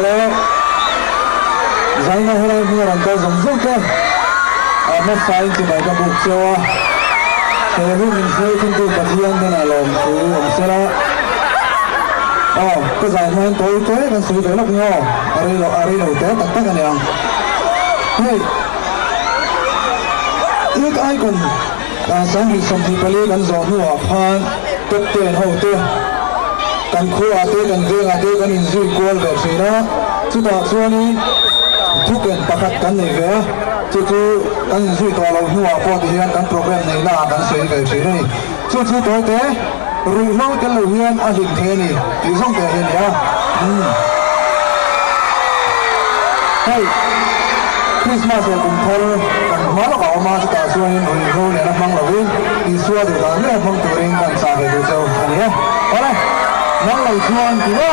lệ dành ngày hôm nay mưa rằng câu giống giúp cơ mất sai chỉ bài cho buộc cho thế lúc mình chơi không từ bật riêng nên là lòng cứ ông sẽ đó cái giải này tối tế kan suy tới lúc nhau ở đây đầu tế tất cả cái này hey tiếc ai còn sáng đi xong thì phải lấyกันgió nữa phan tập tiền hậu tiềnกันคู่อาเต้กันเรื่องอาเต้กันอินซีกวลแบบนี้นะสุดท้ายส่วนนี้ทุกคนประคัดกันในเวจู่ๆกันอินซีตัวเราหัวพอที่เห็นกันโปรแกรมในหน้ากันสวยแบบนี้นี่จู่ๆตัวเต้รู้เล่ากันเราเห็นอดีตเทนี่ที่ส่งแต่เห็นเนี่ยเฮ้ยคริสต์มาสเป็นคนกันมาแล้วก็ออกมาสุดท้ายส่วนนี้รู้เนี่ยนักมังเราเองที่ส่วนเดียวกันเนี่ยมังตัวเองกันสาเหตุเจ้าอันนี้อะไรนั่งเราชวนที่ว่า